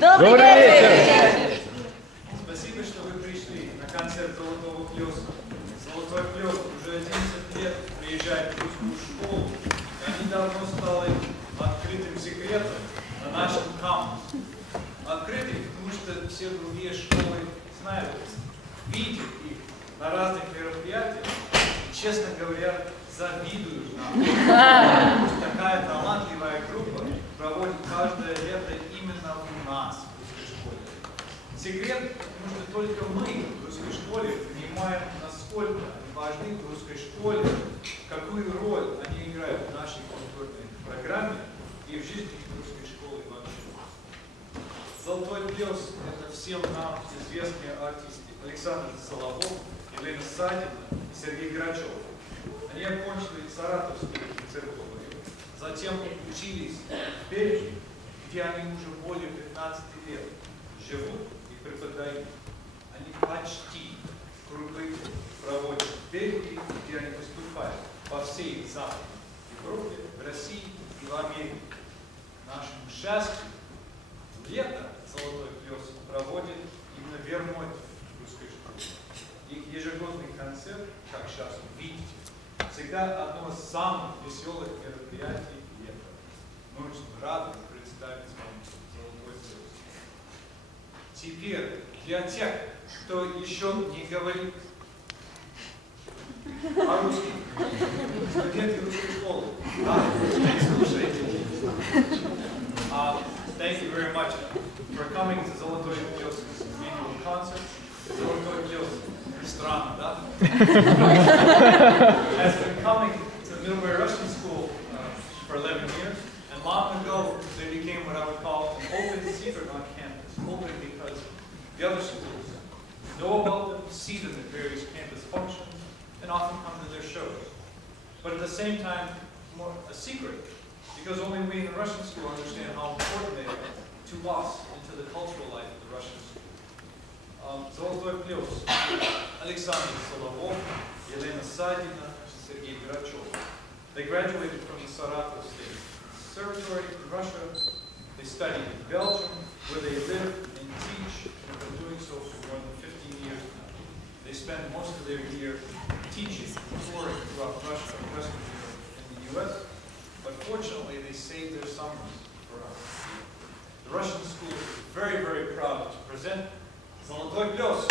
Добрый вечер! Спасибо, что вы пришли на концерт Золотого Пlyоса. Золотой Пlyos уже 11 лет приезжает в русскую школу, и они давно стали открытым секретом на нашем кампусе. Открытым, потому что все другие школы знают, видят их на разных мероприятиях, и, честно говоря, завидуют нам. Потому что такая талантливая группа проводит каждое лето именно у нас, в русской школе. Секрет, потому что только мы в русской школе понимаем, насколько они важны в русской школе, какую роль они играют в нашей культурной программе и в жизни русской школы вообще. Золотой Пlyos — это всем нам известные артисты Александр Соловов, Елена Садина и Сергей Грачев. Они окончили Саратовскую консерваторию, затем учились в Бельгии, где они уже более 15 лет живут и преподают. Они почти круглый год проводят в Бельгии, где они выступают по всей Западной Европе, в России и в Америке. К нашему счастью, лето Золотой Пlyos проводит именно в Вермонте, в русской школе. Их ежегодный концерт, как сейчас вы видите, всегда одно из самых веселых мероприятий лета. Мы очень рады представить вам Золотой Plyos. Теперь для тех, кто еще не говорит по-русски, студенты русской школы, слушайте. Thank you very much for coming to Zolotoy Plyos annual concert. Zolotoy Plyos. Странно, да? Has been coming to the Middlebury Russian School for 11 years, and long ago they became what I would call an open secret on campus. Open because the other schools know about them, see them at various campus functions, and often come to their shows. But at the same time, more a secret, because only we in the Russian school understand how important they are to us and to the cultural life of the Russian school. Zolotoy Plyos, Alexander Solovov, Елена Садина, Sergei Grachov. They graduated from the Saratov State Conservatory in Russia. They studied in Belgium, where they live and teach, and have been doing so for more than 15 years now. They spend most of their year teaching, touring throughout Russia, Western Europe, and the US. But fortunately, they save their summers for us. The Russian school is very, very proud to present Zolotoy Plyos.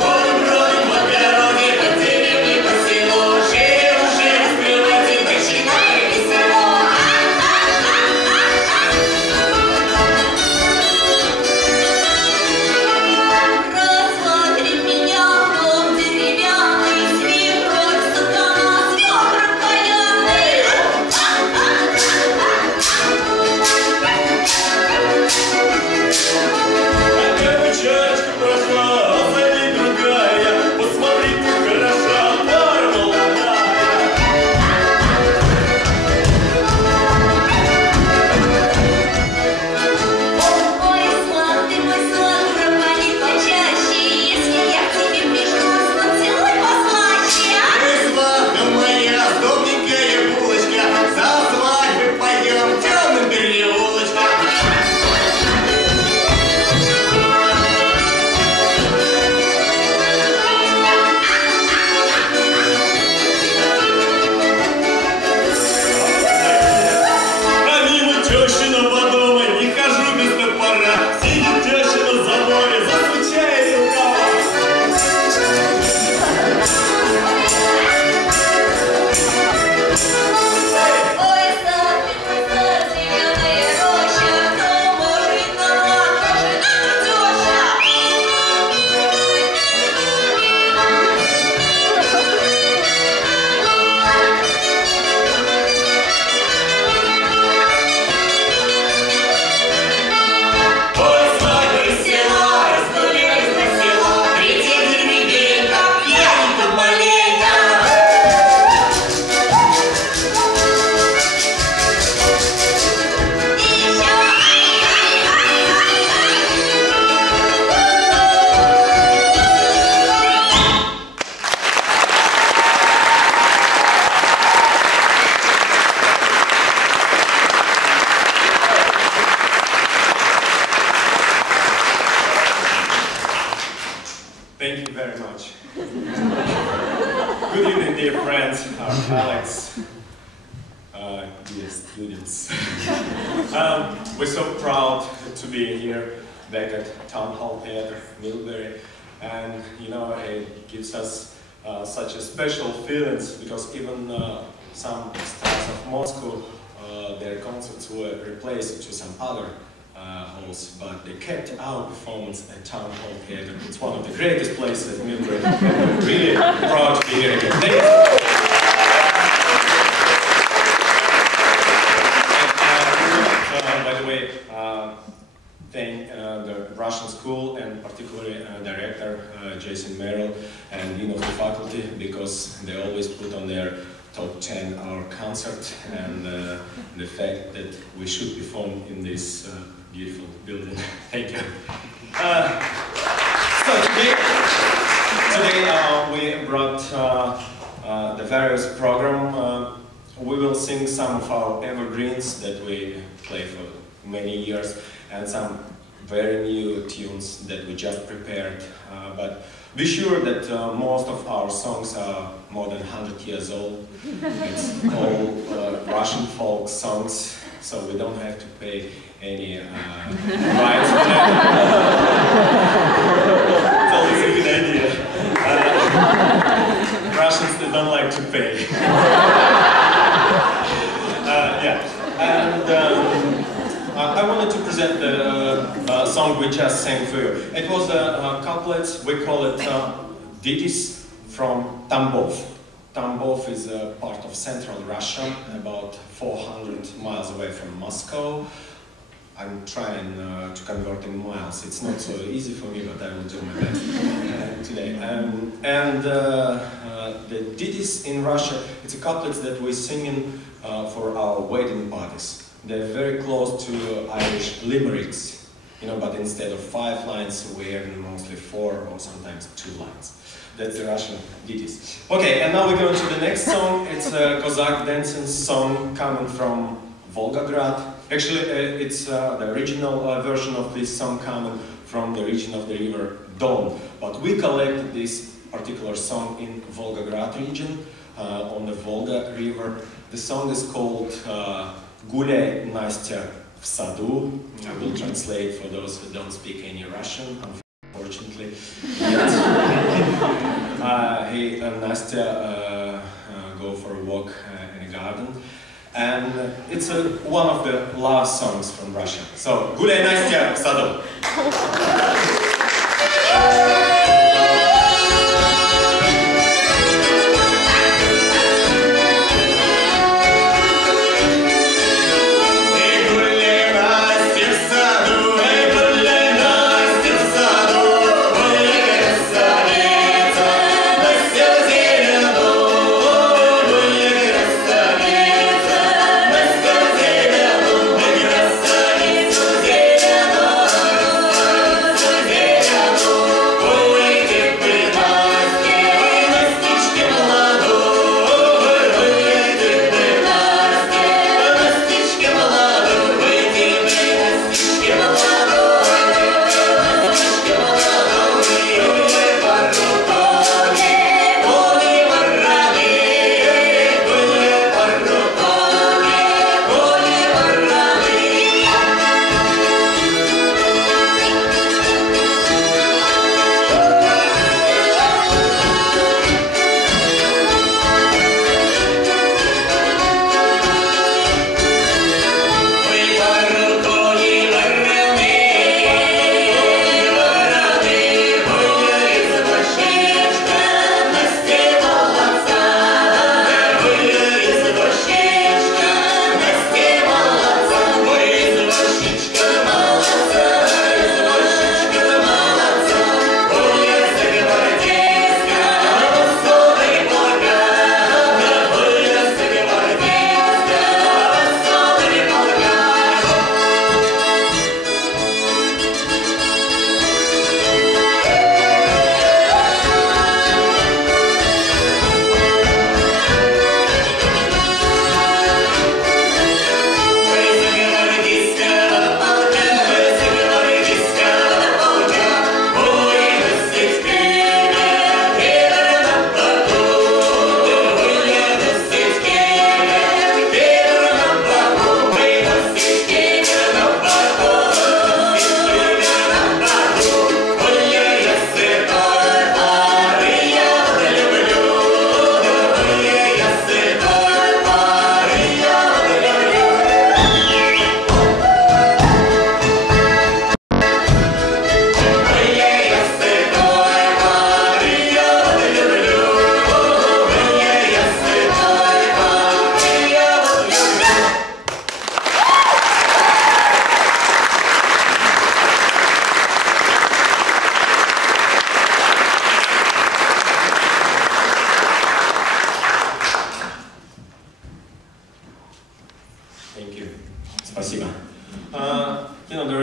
Oh! very much. Good evening, dear friends, our colleagues, dear students. We're so proud to be here back at Town Hall Theatre, Middlebury, and you know, it gives us such a special feelings because even some stars of Moscow, their concerts were replaced to some other halls, but they kept our performance at Town Hall Theatre. It's one of the greatest places in Middlebury, and we're really proud to be here again. Thank you. By the way, thank the Russian school and particularly director Jason Merrill and dean of the faculty, because they always put on their top 10 our concert and the fact that we should perform in this beautiful building. Thank you. So today we brought the various program. We will sing some of our evergreens that we play for many years and some very new tunes that we just prepared. But be sure that most of our songs are more than 100 years old. It's all Russian folk songs, so we don't have to pay any rights for that. It's always a good idea. Russians, they don't like to pay. I wanted to present the song we just sang for you. It was couplets, we call it ditties from Tambov. Tambov is a part of central Russia, about 400 miles away from Moscow. I'm trying to convert in miles. It's not so easy for me, but I will do my best today. The ditties in Russia, it's a couplets that we're singing for our wedding parties. They're very close to Irish limericks, you know, but instead of 5 lines, we have mostly 4 or sometimes 2 lines. That's the Russian ditties. Okay, and now we're going to the next song. It's a Cossack dancing song coming from Volgograd. Actually, it's the original version of this song coming from the region of the river Don. But we collected this particular song in Volgograd region, on the Volga river. The song is called Гуляй, Настя, в саду. I will translate for those who don't speak any Russian, unfortunately. Hey, Nastya go for a walk in a garden. And it's one of the love songs from Russia. So, Гуляй, Настя, в саду. Yeah.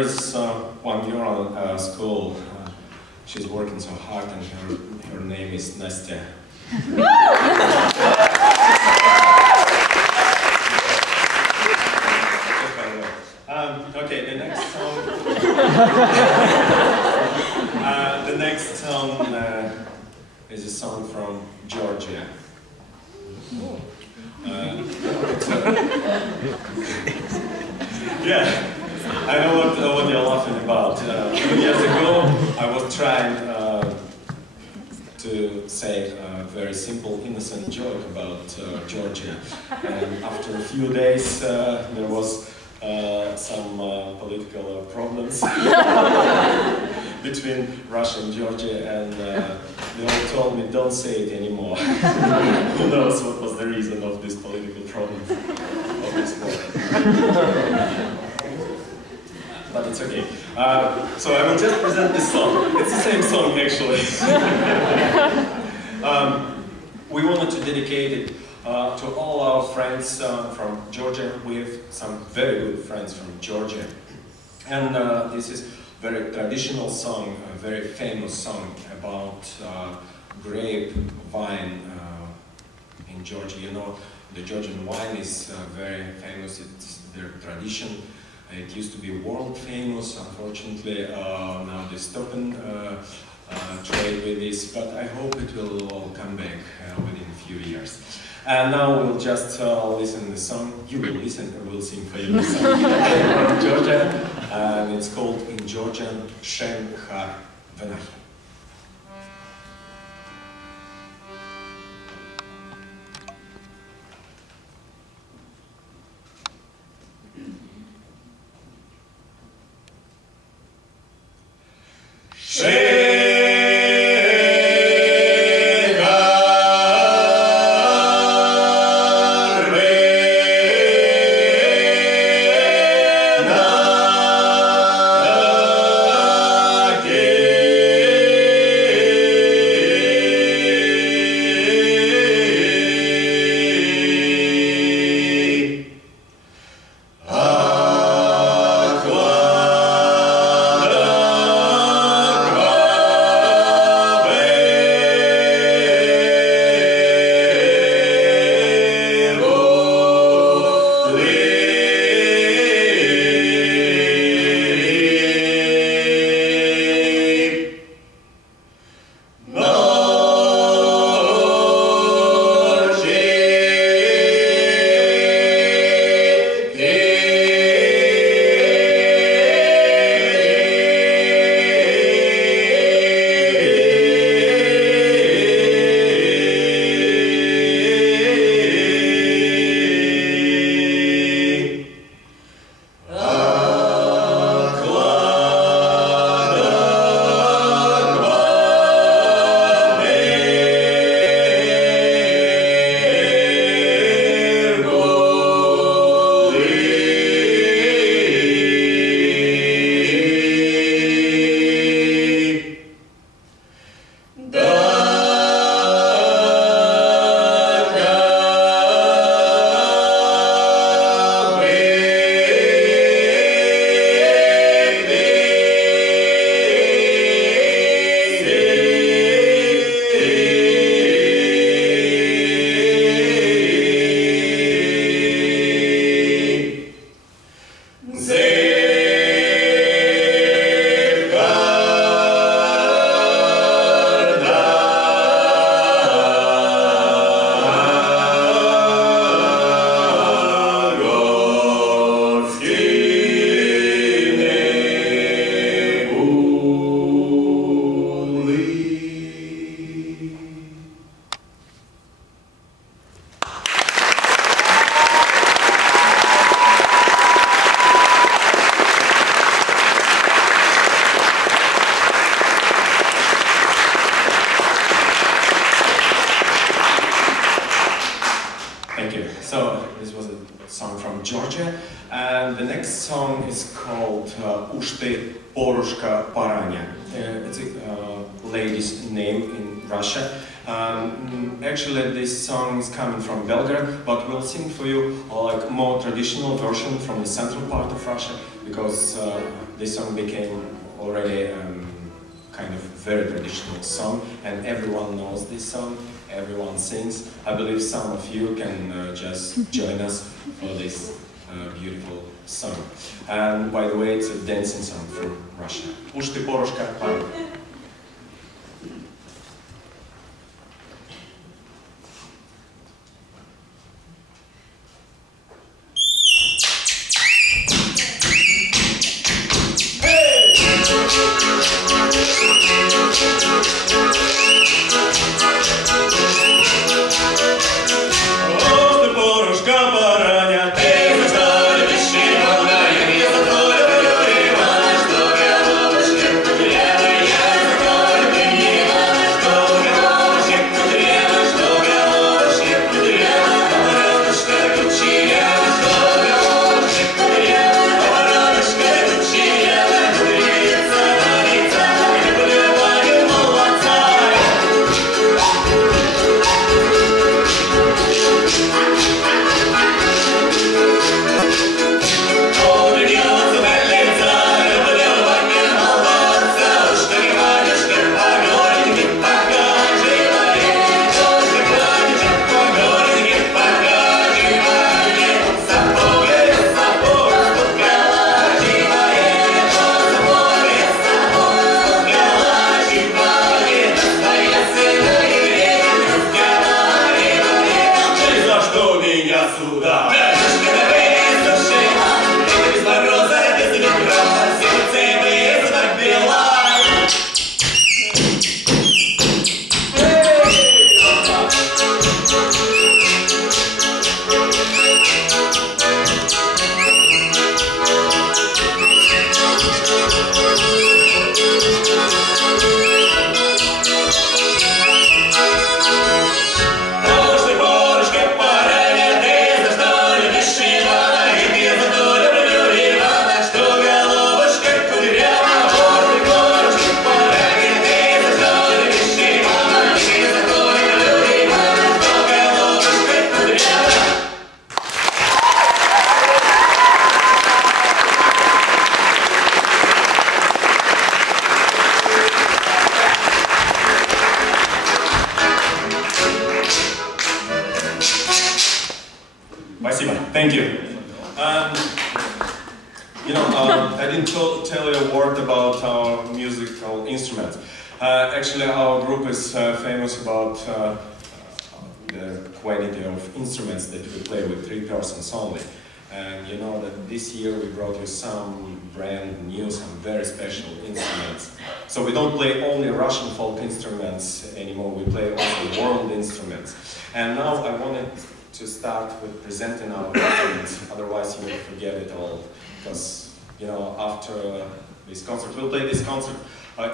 is one girl in school. She's working so hard, and her name is Nastya. Okay, the next song. The next song is a song from Georgia. Yeah, I know what you're laughing about. 2 years ago, I was trying to say a very simple, innocent joke about Georgia, and after a few days, there was some political problems between Russia and Georgia, and they all told me, don't say it anymore. Who knows what was the reason of this political problem of this war. But it's okay. So I will just present this song. It's the same song, actually. We wanted to dedicate it to all our friends from Georgia. We have some very good friends from Georgia. And this is a very traditional song, a very famous song about grape wine in Georgia. You know, the Georgian wine is very famous, it's their tradition. It used to be world famous, unfortunately. Now they stopped trade with this, but I hope it will all come back within a few years. And now we'll just listen to the song. You will listen, and we'll sing for you the song from Georgia, and it's called in Georgian Shem Har Venahi. So this was a song from Georgia, and the next song is called Ush ty porushka paranya. It's a lady's name in Russia. Actually, this song is coming from Belgrade, but we'll sing for you like more traditional version from the central part of Russia, because this song became already kind of very traditional song, and everyone knows this song, everyone sings. I believe some of you can just join us for this beautiful song. And by the way, it's a dancing song from Russia. Ush ty porushka paranya. Thank you. I didn't tell you a word about our musical instruments. Actually, our group is famous about the quantity of instruments that we play with 3 persons only. And you know that this year we brought you some brand new, some very special instruments. So we don't play only Russian folk instruments anymore, we play also world instruments. And now I wanted to start with presenting our instruments, otherwise you will forget it all. Because, you know, after this concert, we'll play this concert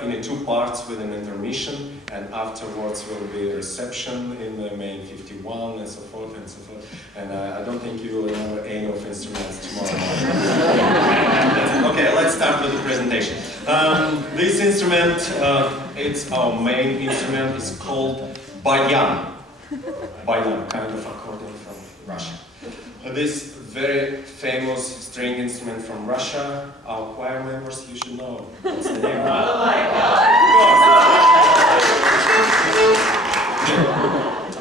in 2 parts with an intermission, and afterwards will be a reception in the main 51 and so forth and so forth. And I don't think you will remember any of instruments tomorrow morning. Okay, let's start with the presentation. This instrument, it's our main instrument, it's called bayan. Bayan, kind of accordion from Russia. This very famous string instrument from Russia, our choir members, you should know. What's the name? Oh my God!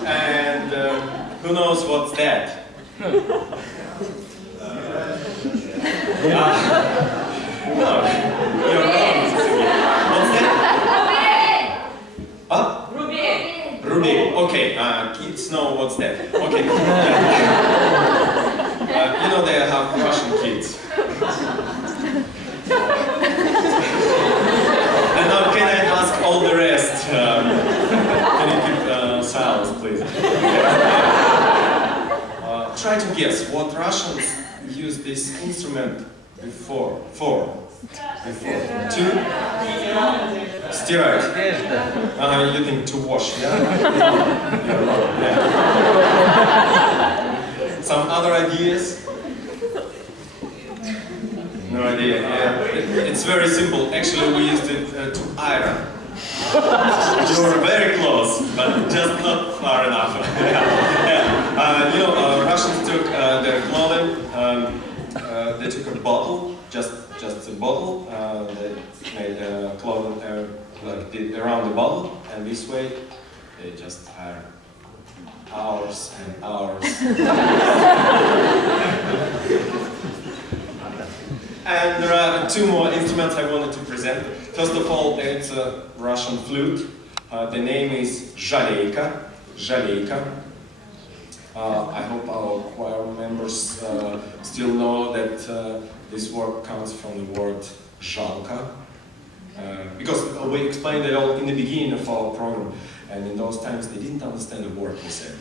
And who knows what's that? No, you're wrong. What's that? Huh? Ruby. Okay, kids know what's that. Okay. You know they have Russian kids. And now can I ask all the rest? Can you keep silence, please? Try to guess what Russians use this instrument before. To стирать. You think to wash, yeah? You're wrong, yeah. Some other ideas? No? No idea. It's very simple. Actually, we used it to iron. You were very close, but just not far enough. You know, Russians took their clothing. They took a bottle, just a bottle. They made clothing like around the bottle, and this way they just iron hours and hours. And there are two more instruments I wanted to present. First of all, it's a Russian flute. The name is Zhaleyka. I hope our choir members still know that this word comes from the word жалко. Because we explained it all in the beginning of our program, and in those times they didn't understand the word we said.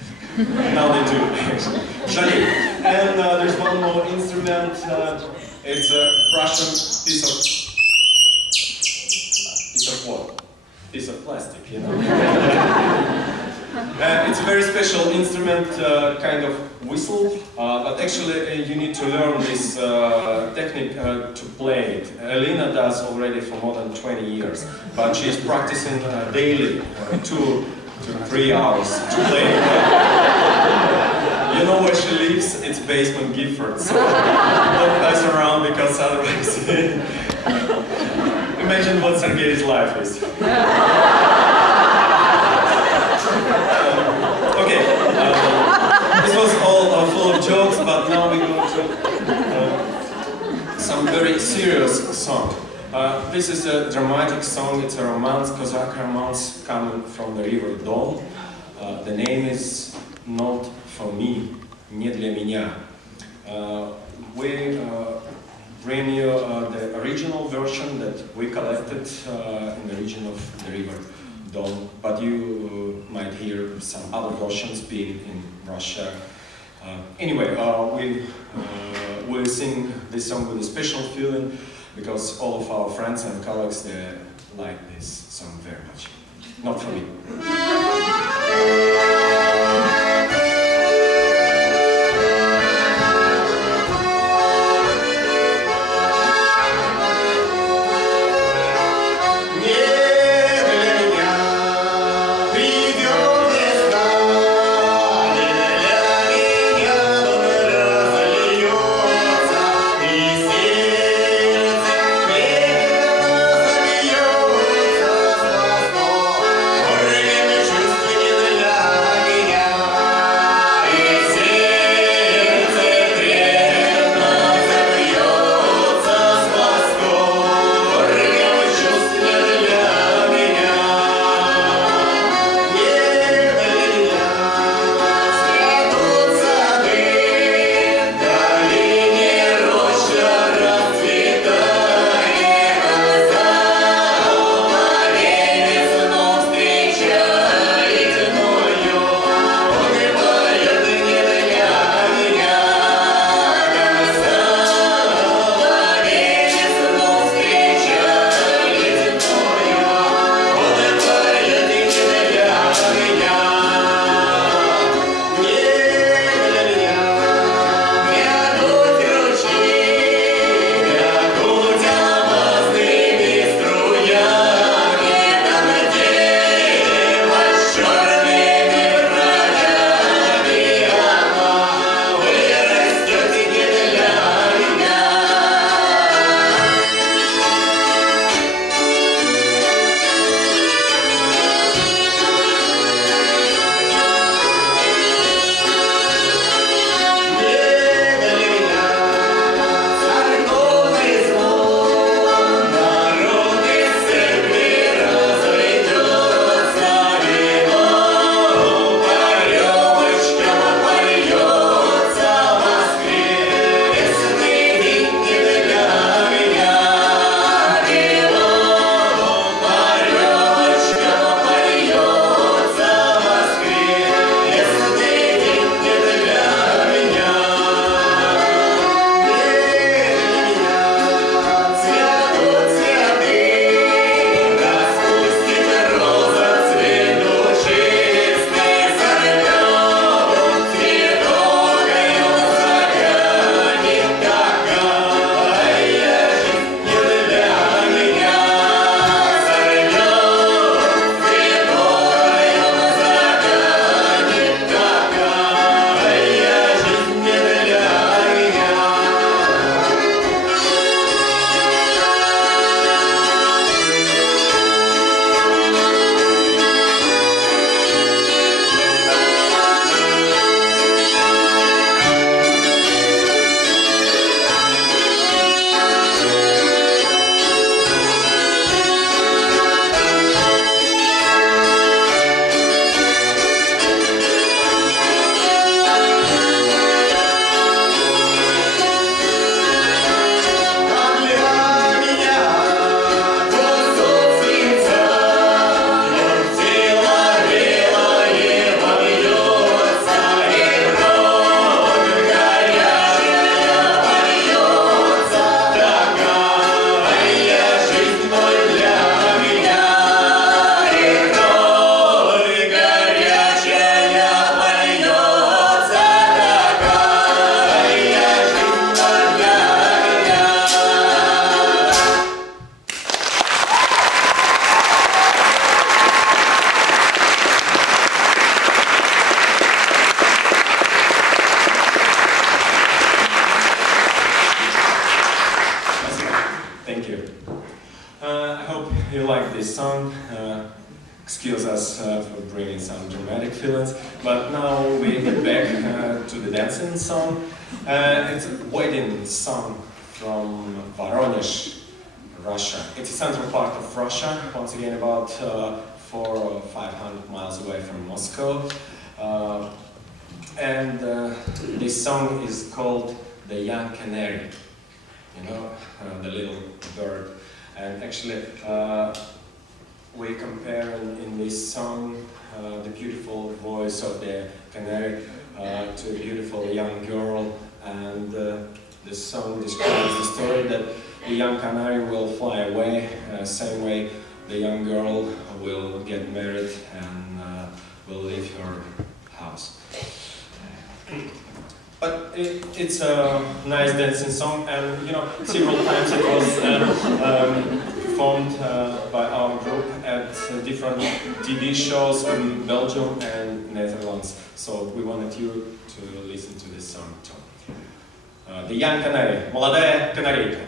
Now they do, actually. Zhaleyka. And there's one more instrument. It's a Russian piece of what? Piece of plastic, you know. It's a very special instrument, kind of whistle, but actually you need to learn this technique to play it. Elena does already for more than 20 years, but she's practicing daily, 2 to 3 hours to play it. You know where she lives? It's basement Gifford, so don't mess around because otherwise imagine what Sergei's life is. Okay, this was all full of jokes, but now we go to some very serious song. This is a dramatic song, it's a romance, Cossack romance coming from the river Don. The name is Not For Me, Не Для Меня. We bring you the original version that we collected in the region of the river Don, but you might hear some other versions being in Russia. Anyway, we sing this song with a special feeling because all of our friends and colleagues they like this song very much. Not for me. Время чувства не для I hope you like this song. Excuse us for bringing some dramatic feelings, but now we get back to the dancing song. It's a wedding song from Voronezh, Russia. It's a central part of Russia, once again about 400 or 500 miles away from Moscow. And this song is called The Young Canary, you know, the little bird. And actually, we compare in this song the beautiful voice of the canary to a beautiful young girl, and the song describes the story that the young canary will fly away, same way the young girl will get married and will leave her house. But it's a nice dancing song, and you know, several times it was performed by our group at different TV shows in Belgium and Netherlands. So we wanted you to listen to this song too. The Young Canary, молодая канарейка.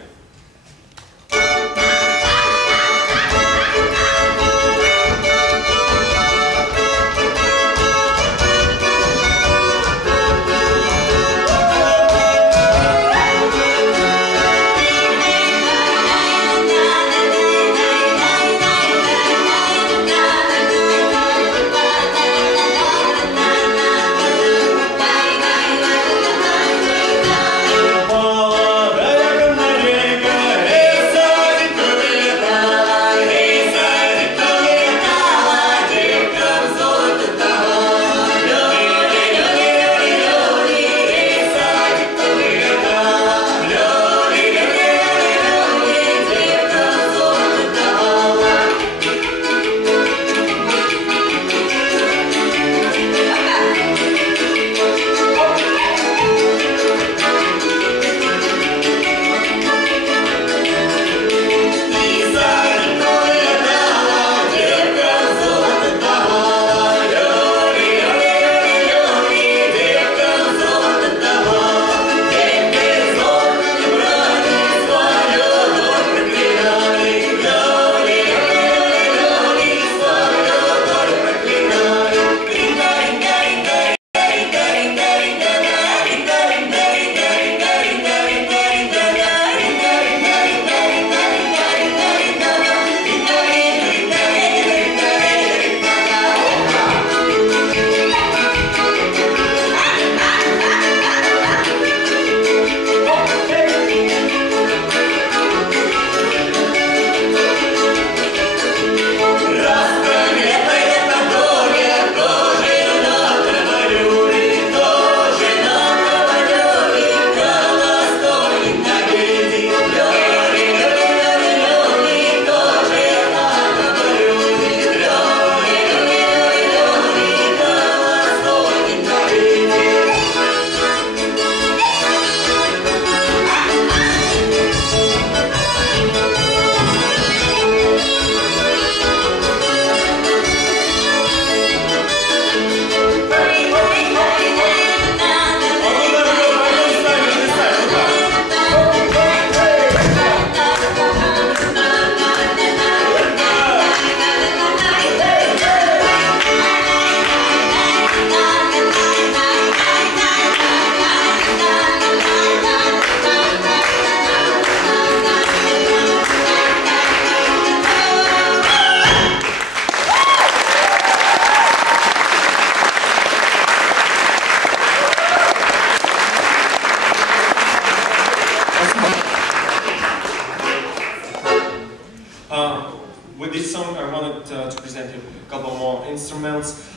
With this song I wanted to present you a couple more instruments.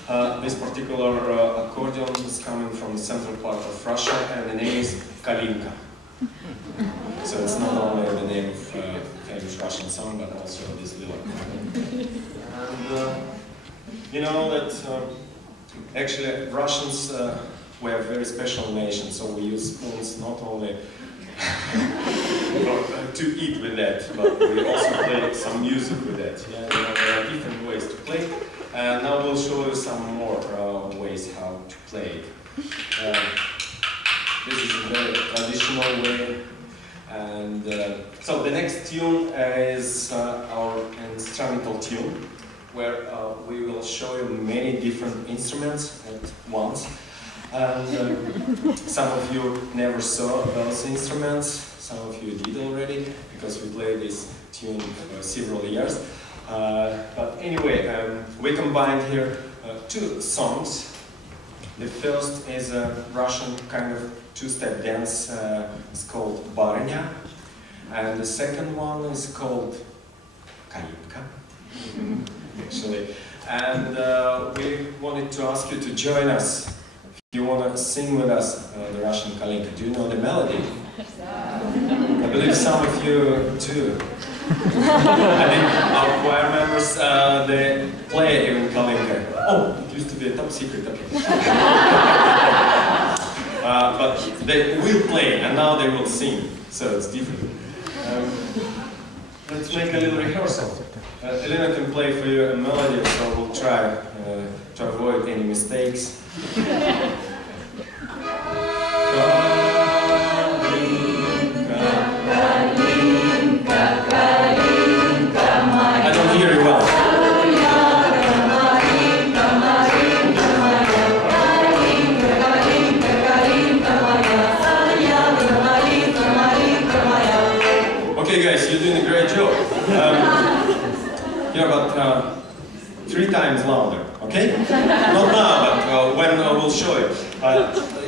This particular accordion is coming from the central part of Russia, and the name is Kalinka. So it's not only the name of a famous Russian song, but also this little accordion. And you know that actually Russians, we are a very special nation, so we use spoons not only to eat with that, but we also play some music with that. Yeah, there are different ways to play, and now we'll show you some more ways how to play it. This is a very traditional way, and so the next tune is our instrumental tune where we will show you many different instruments at once. And some of you never saw those instruments, some of you did already, because we played this tune for several years. But anyway, we combined here two songs. The first is a Russian kind of two-step dance. It's called Barыня. And the second one is called Kalinka, actually. And we wanted to ask you to join us. If you want to sing with us the Russian Kalinka. Do you know the melody? I believe some of you do. I think our choir members, they play even Kalinka. Oh, it used to be a top secret, okay. But they will play, and now they will sing, so it's different. Let's make a little rehearsal. Elena can play for you a melody, so we'll try to avoid any mistakes. I don't hear you well. Okay guys, you're doing a great job. Yeah, but 3 times louder, okay? Not now, but when we'll show you.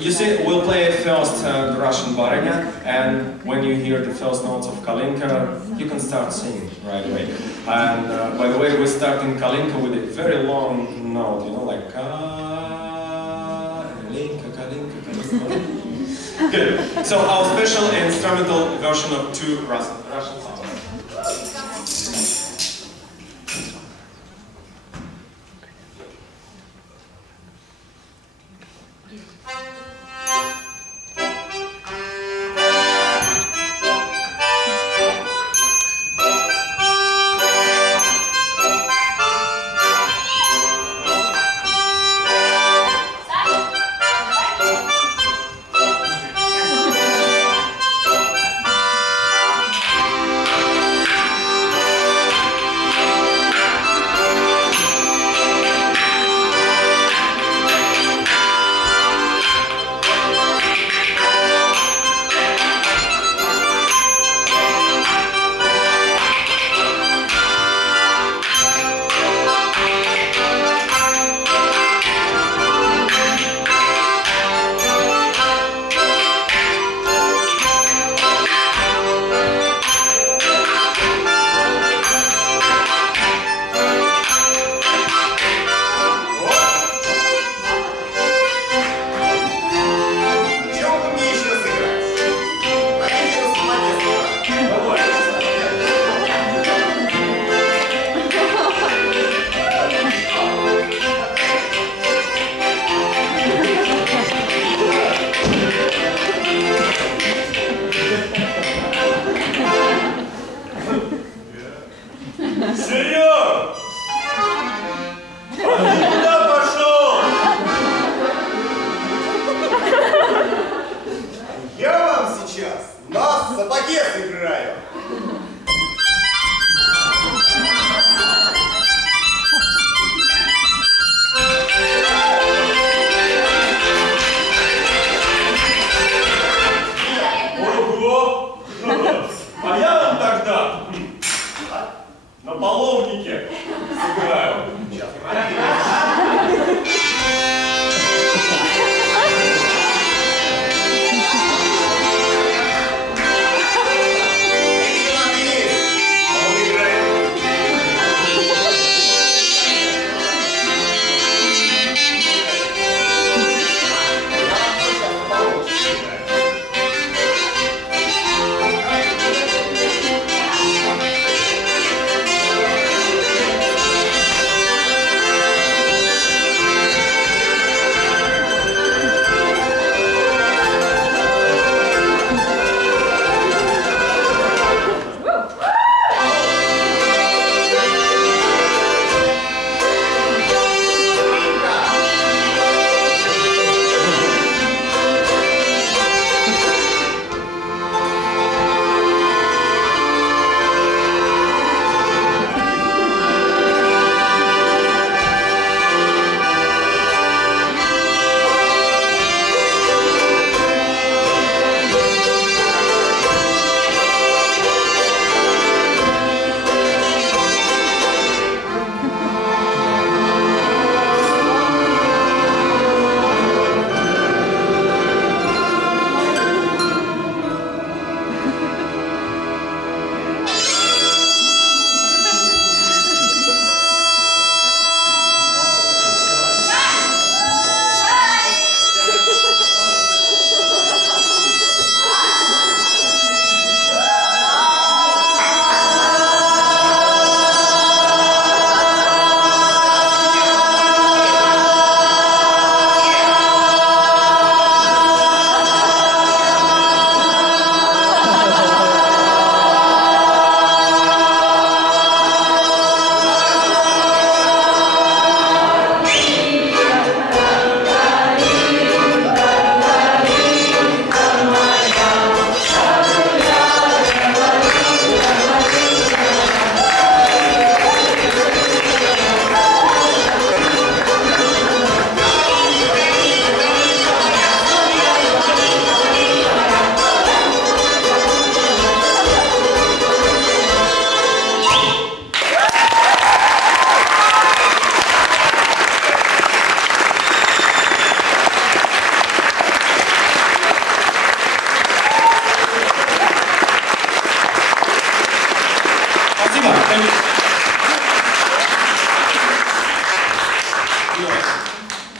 You see, we'll play first the Russian Barыня, and when you hear the first notes of Kalinka, you can start singing right away. And by the way, we start in Kalinka with a very long note, you know, like Kalinka, Kalinka, Kalinka. Good. So our special instrumental version of 2 Russian songs.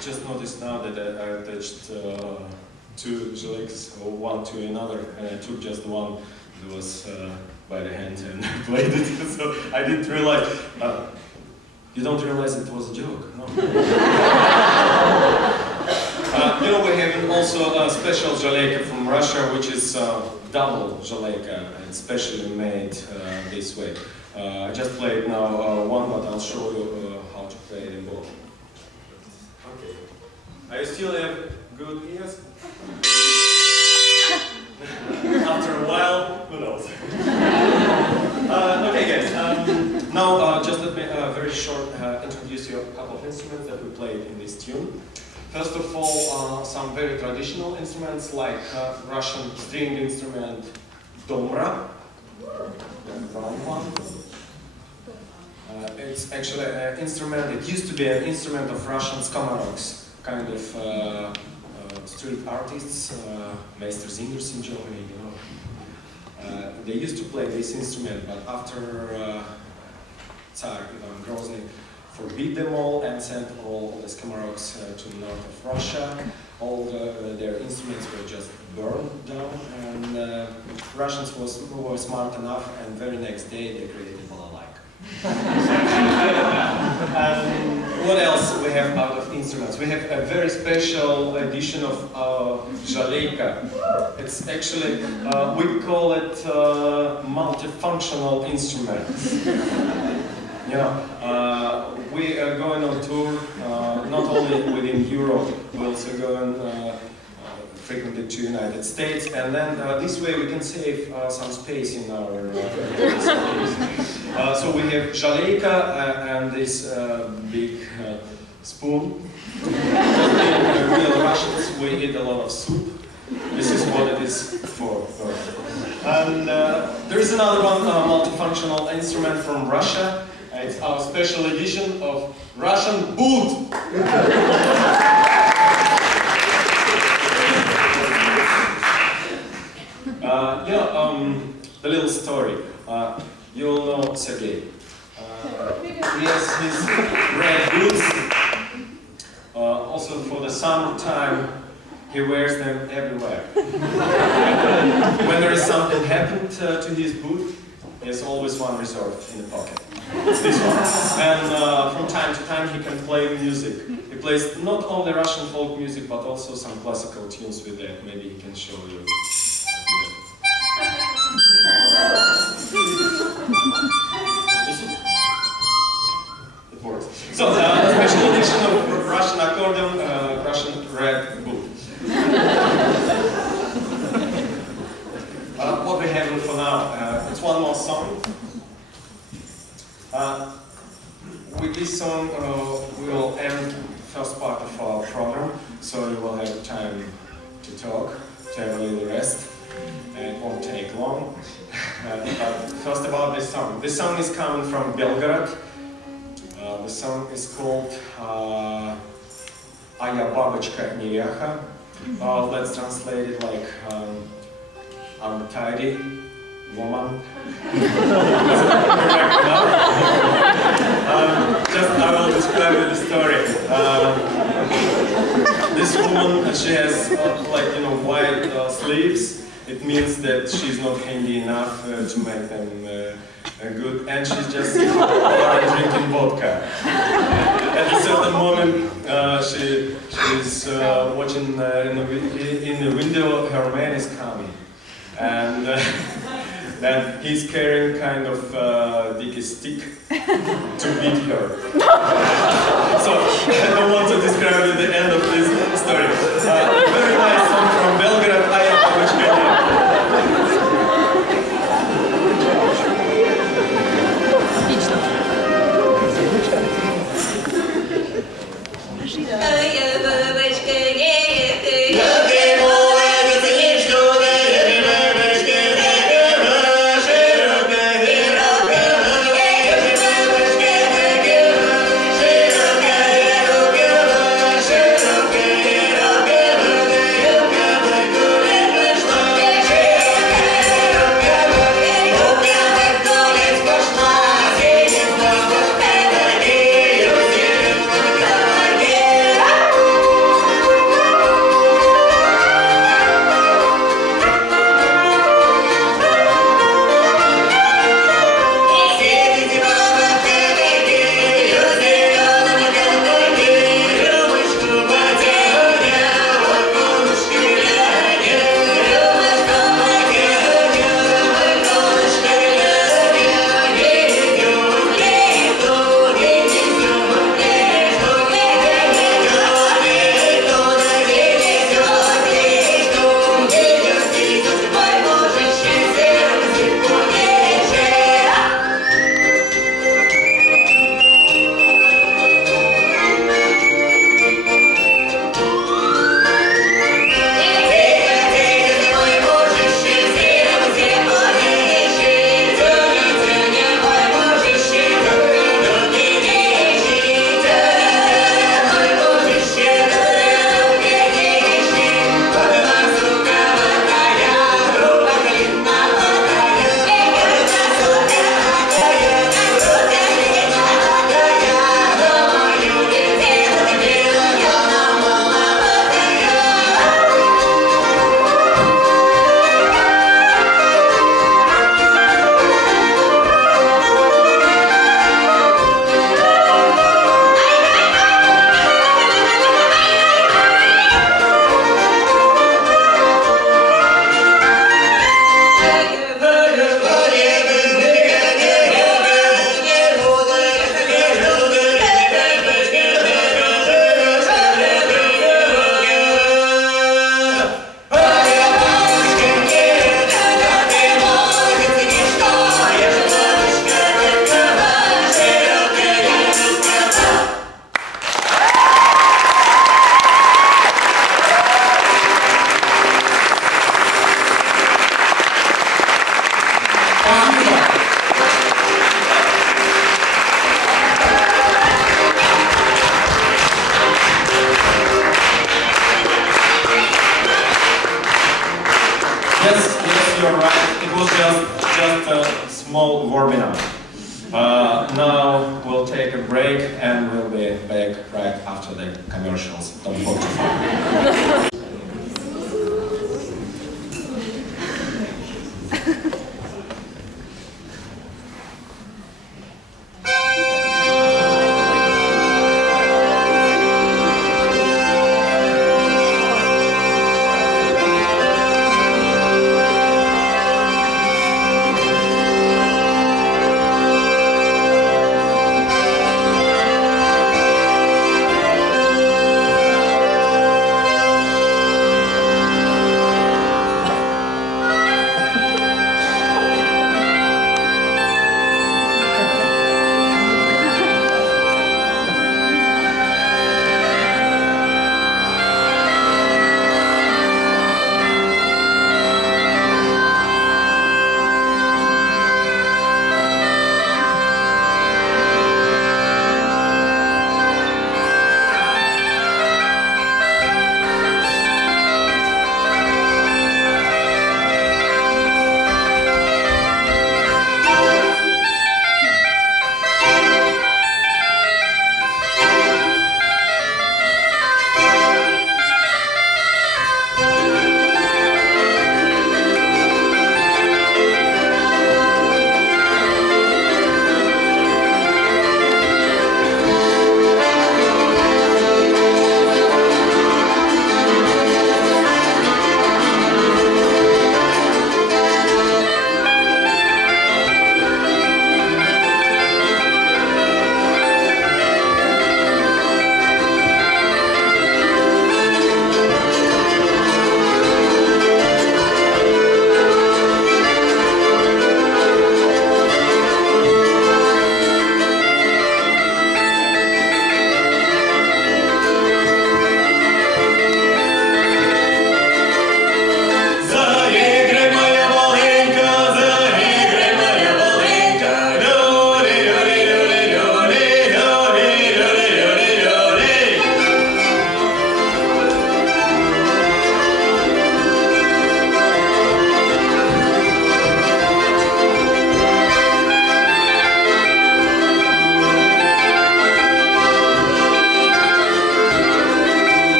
just noticed now that I attached two legs, one to another, and I took just one that was by the hand and played it. So I didn't realize. You don't realize it was a joke, no? You know, we have also a special zolotoy from Russia, which is double zolotoy, and specially made this way. I just played now one, but I'll show you how to play them both. Okay. I still have good ears. After a while, who knows? Okay, guys. Now, just let me very short introduce you a couple of instruments that we played in this tune. First of all, some very traditional instruments like Russian string instrument Domra. The brown one. It's actually an instrument. It used to be an instrument of Russian skamaraks, kind of street artists, Meister singers in Germany. You know, they used to play this instrument, but after Tsar Ivan Grozny forbid them all and sent all the skamaraks to the north of Russia. All their instruments were just burned down, and Russians were smart enough, and very next day they created balalaika. What else we have out of instruments? We have a very special edition of zolotoy. It's actually, we call it multifunctional instrument. You know, we are going on tour, not only within Europe, we're also going frequently to United States, and then this way we can save some space in our so we have zolotoy and this big spoon. In real Russians, we eat a lot of soup. This is what it is for. And there is another one, multifunctional instrument from Russia. It's our special edition of Russian boot. The little story. You'll know Sergey. He has his red boots. Also for the summertime, he wears them everywhere. When there is something happened to his boot, he has always one reserved in the pocket. It's this one. And from time to time he can play music. He plays not only Russian folk music, but also some classical tunes with that. Maybe he can show you. It works. So, a special edition of Russian accordion, Russian red boot. What we have for now, it's one more song. With this song, we will end the first part of our program, so you will have time to talk, to have a little rest, and it won't take long. But first about this song. This song is coming from Belgrade. The song is called Aya Babочка Niryaha. Let's translate it like I'm a tidy woman. Just I will describe you the story. This woman, she has like, you know, white sleeves. It means that she's not handy enough to make them good, and she's just drinking vodka. At a certain moment, she's watching in the window. Her man is coming, and then he's carrying kind of dicky stick to beat her. So I don't want to describe at the end of this story. Very nice song from Belgrade. Aya Babочка Niryaha. Okay. just a small warming up. Now we'll take a break and we'll be back right after the commercials. Don't go too far.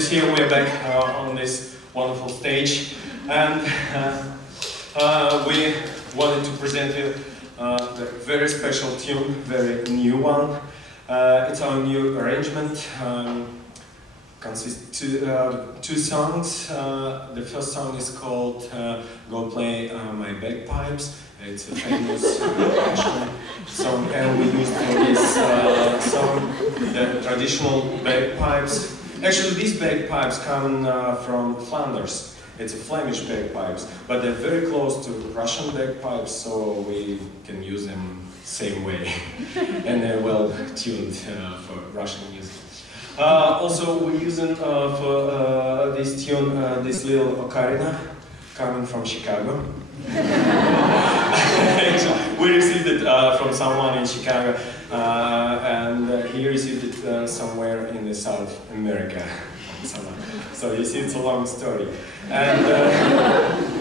to see you. We're back on this wonderful stage, and we wanted to present you the very special tune, very new one. It's our new arrangement. Consists two songs. The first song is called "Go Play My Bagpipes." It's a famous song, and we used for this song the traditional bagpipes. Actually, these bagpipes come from Flanders. It's a Flemish bagpipes, but they're very close to Russian bagpipes, so we can use them same way, and they're well tuned for Russian music. Also, we're using for this tune this little ocarina coming from Chicago. We received it from someone in Chicago, and he received it somewhere in the South America. So you see, it's a long story. And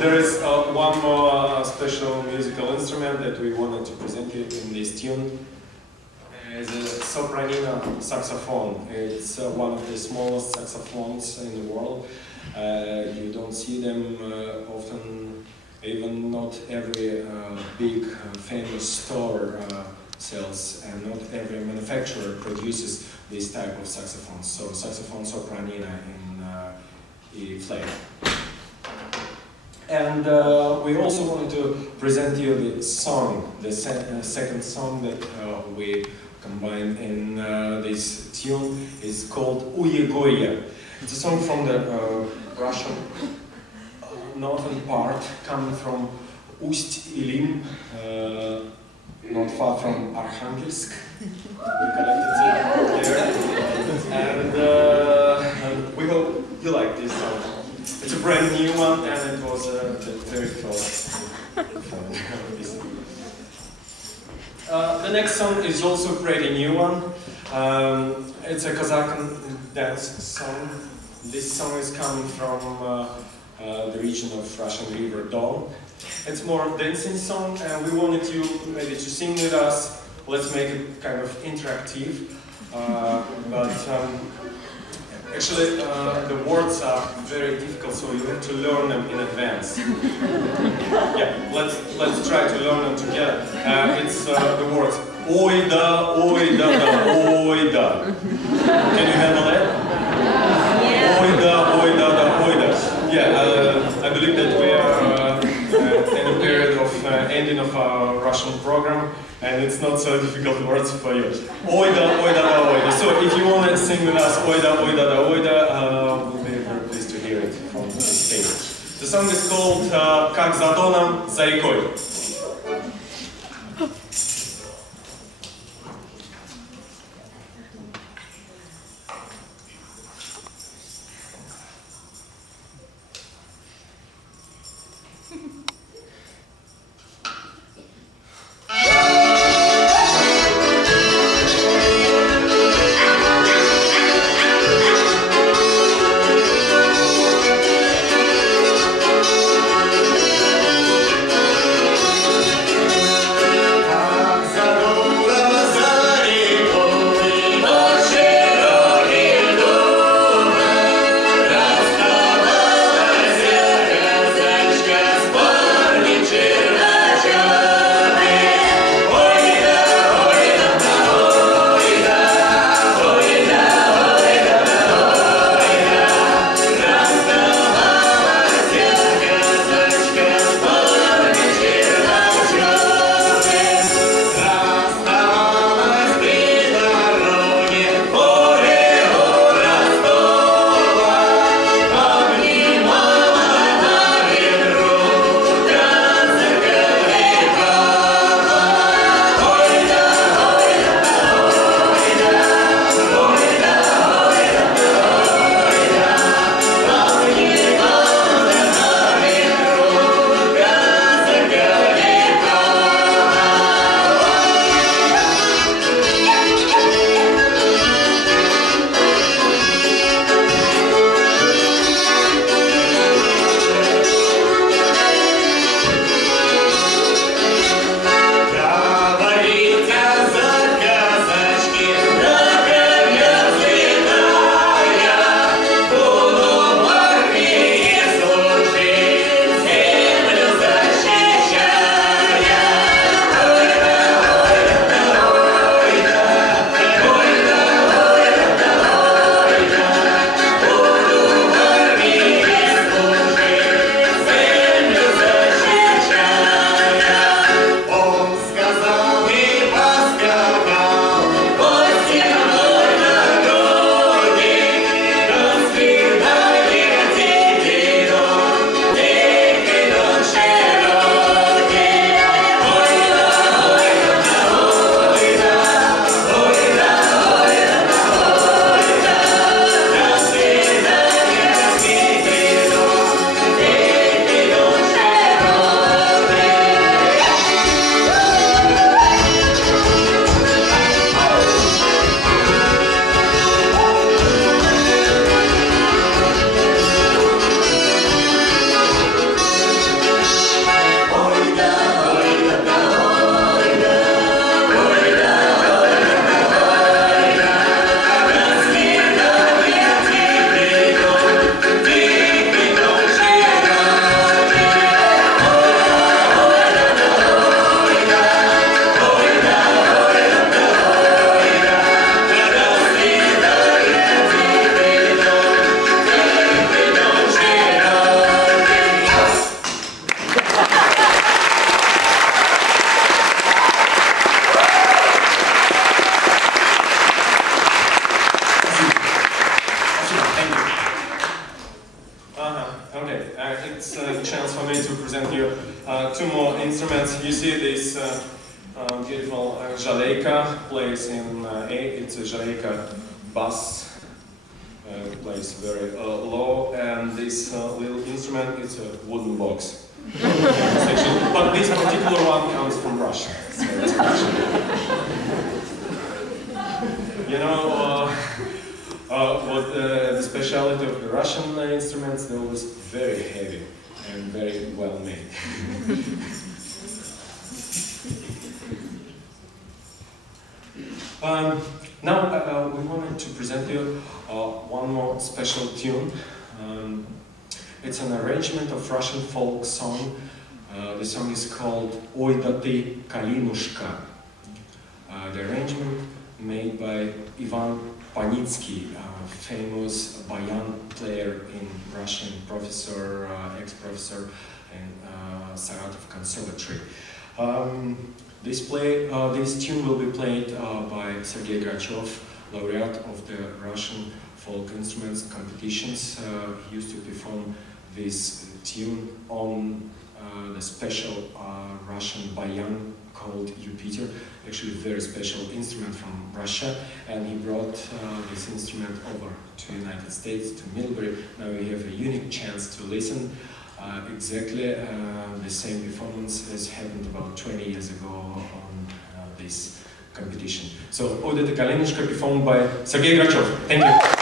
there is one more special musical instrument that we wanted to present you in this tune. It's a sopranino saxophone. It's one of the smallest saxophones in the world. You don't see them often. Even not every big famous store sells, and not every manufacturer produces this type of saxophones. So saxophone sopranino in E flat. And we also wanted to present you the song, the second song that we combined in this tune. Is called Uyegoria. It's a song from the Russian northern part, coming from Ust-Ilim, not far from Arkhangelsk. We collected it there. And we hope you like this song. It's a brand new one, and it was the very first. The next song is also a pretty new one. It's a Kazakh dance song. This song is coming from the region of Russian River Don. It's more a dancing song, and we wanted you maybe to sing with us. Let's make it kind of interactive. Actually, the words are very difficult, so you have to learn them in advance. Yeah, let's try to learn them together. It's the words oida, oida, da, oida. Can you handle that? Yeah. Oida, oida, da, oida. Yeah, I believe that we are in a period of ending of our Russian program, and it's not so difficult words for you. Oida, oida, da, oida. So if you want to sing with us, oida, oida, da, oida, we'll be very pleased to hear it from the stage. The song is called "Как за Доном, за рекой." instruments. You see this beautiful Jalejka plays in A. It's a Jalejka bass, plays very low, and this little instrument is a wooden box. But this particular one comes from Russia. So it's you know what the speciality of the Russian instruments? They're always very heavy and very well made. Now we wanted to present you one more special tune. It's an arrangement of Russian folk song. The song is called "Oi da ty, Kalinushka." The arrangement made by Ivan Panitsky, a famous bayan player in Russian, professor, ex-professor in Saratov Conservatory. This tune will be played by Sergei Grachov, laureate of the Russian folk instruments competitions. He used to perform this tune on the special Russian bayan called Jupiter, actually a very special instrument from Russia, and he brought this instrument over to the United States, to Middlebury. Now we have a unique chance to listen exactly the same performance as happened about 20 years ago on this competition. So, Oi da ty, Kalinushka, performed by Sergei Grachov. Thank you.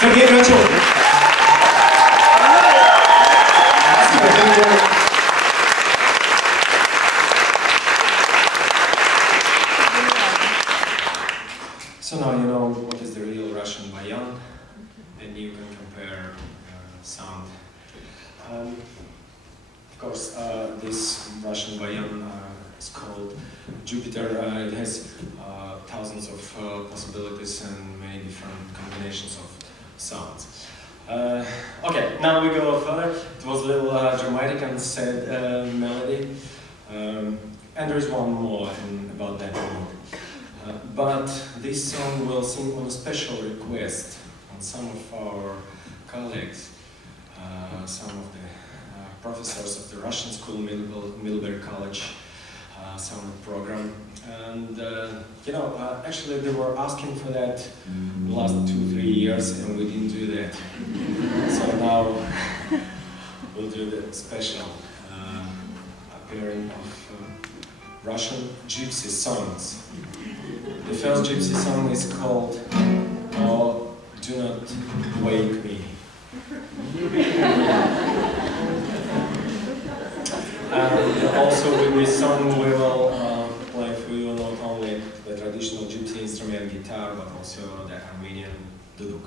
Сергей Грачев. So now you know what is the real Russian bayan, and you can compare sound. Of course, this Russian bayan is called Jupiter. It has thousands of possibilities and many different combinations of sounds. Okay, now we go further. It was a little dramatic and sad melody, and there is one more about that mood. But this song will sing on a special request on some of our colleagues, some of the professors of the Russian school, Middlebury College summer program. And you know, actually they were asking for that the last 2-3 years, and we didn't do that. So now we'll do the special appearing of Russian gypsy songs. The first gypsy song is called "Oh, Do Not Wake Me." And also with this song we will play for you not only the traditional gypsy instrument guitar, but also the Armenian duduk.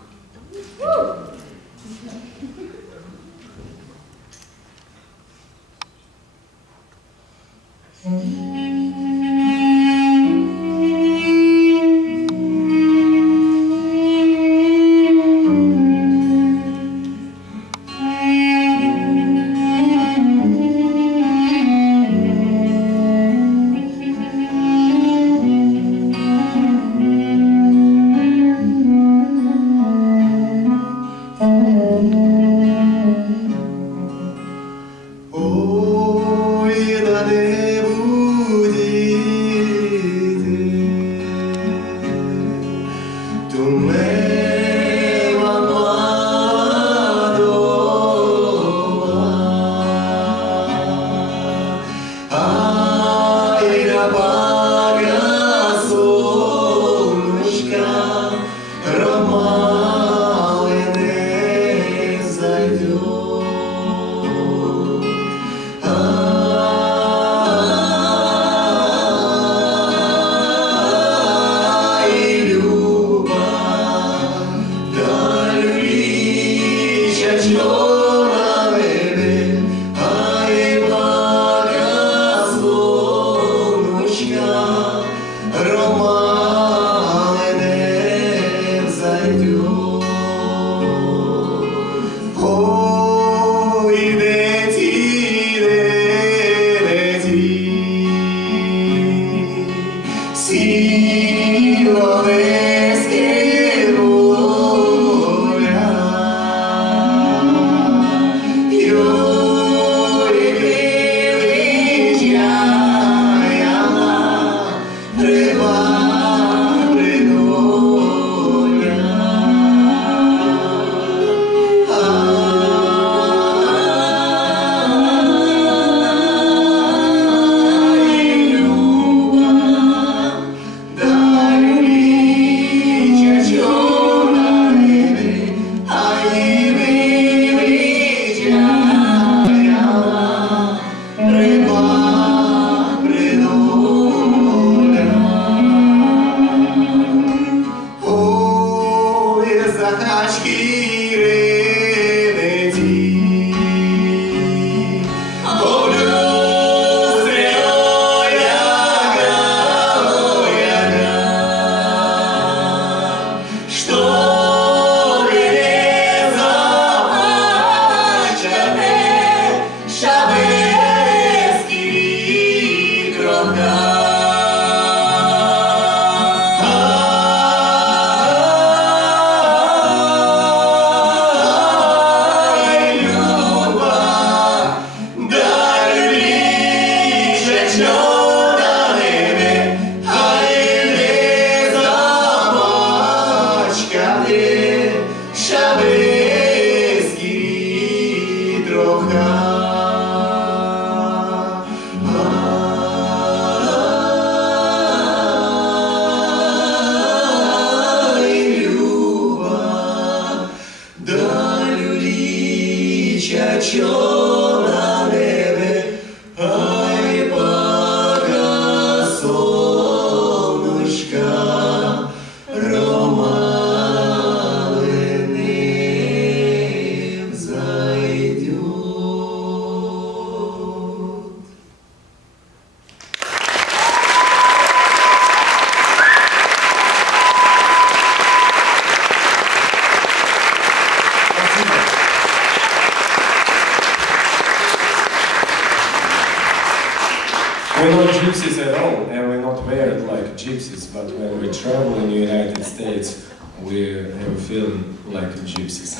gypsies, but when we travel in the United States, we have a feeling like gypsies.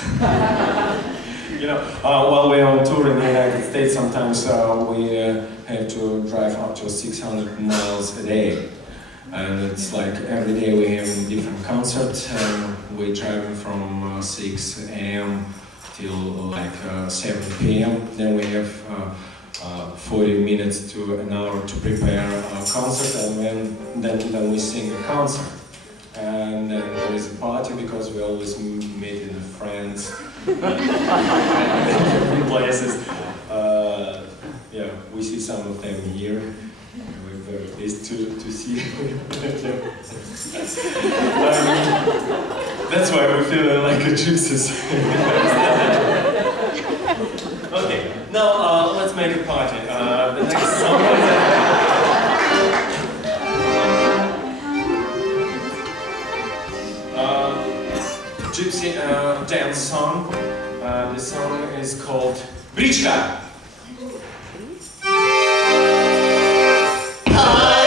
While we're on tour in the United States, sometimes we have to drive up to 600 miles a day. And it's like every day we have a different concert. We're driving from 6 a.m. till like 7 p.m. Then we have 40 minutes to an hour to prepare a concert, and then we sing a concert. And then there is a party because we always meet in friends different places. Yeah, we see some of them here. We're very pleased to see them. That's why we feel like a gypsies. Okay, now let's make a party. The next song is gypsy dance song. The song is called Brichka. Oh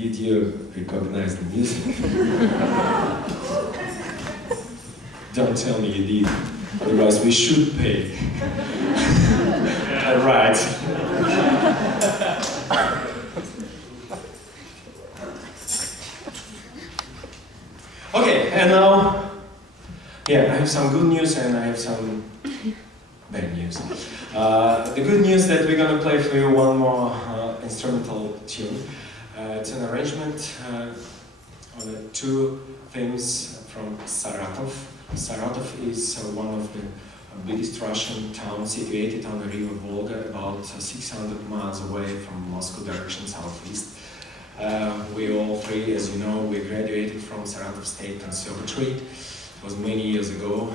Did you recognize the music? Don't tell me you did, otherwise we should pay. Right. Okay, and now, yeah, I have some good news and I have some bad news. The good news that we're gonna play for you one more instrumental tune. It's an arrangement on two themes from Saratov. Saratov is one of the biggest Russian towns situated on the river Volga, about 600 miles away from Moscow direction southeast. We all three, as you know, we graduated from Saratov State Conservatory. It was many years ago,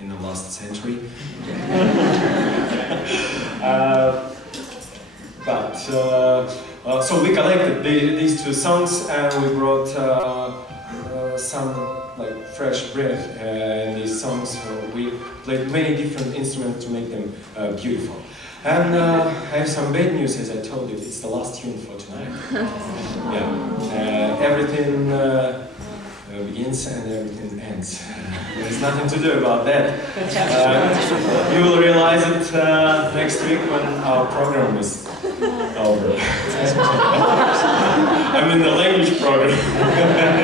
in the last century. So we collected these two songs and we brought some like fresh breath in these songs. So we played many different instruments to make them beautiful. And I have some bad news, as I told you, it's the last tune for tonight. Yeah, everything begins and everything ends. There's nothing to do about that. You will realize it next week when our program is over. I mean the language program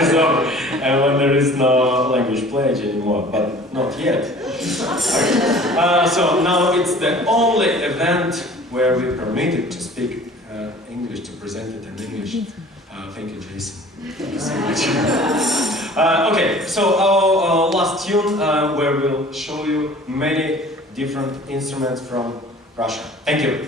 is over, and when there is no language pledge anymore, but not yet. So now it's the only event where we're permitted to speak English, to present it in English. Thank you, Jason. Thank you so much. Okay, so our last tune where we'll show you many different instruments from Russia. Thank you.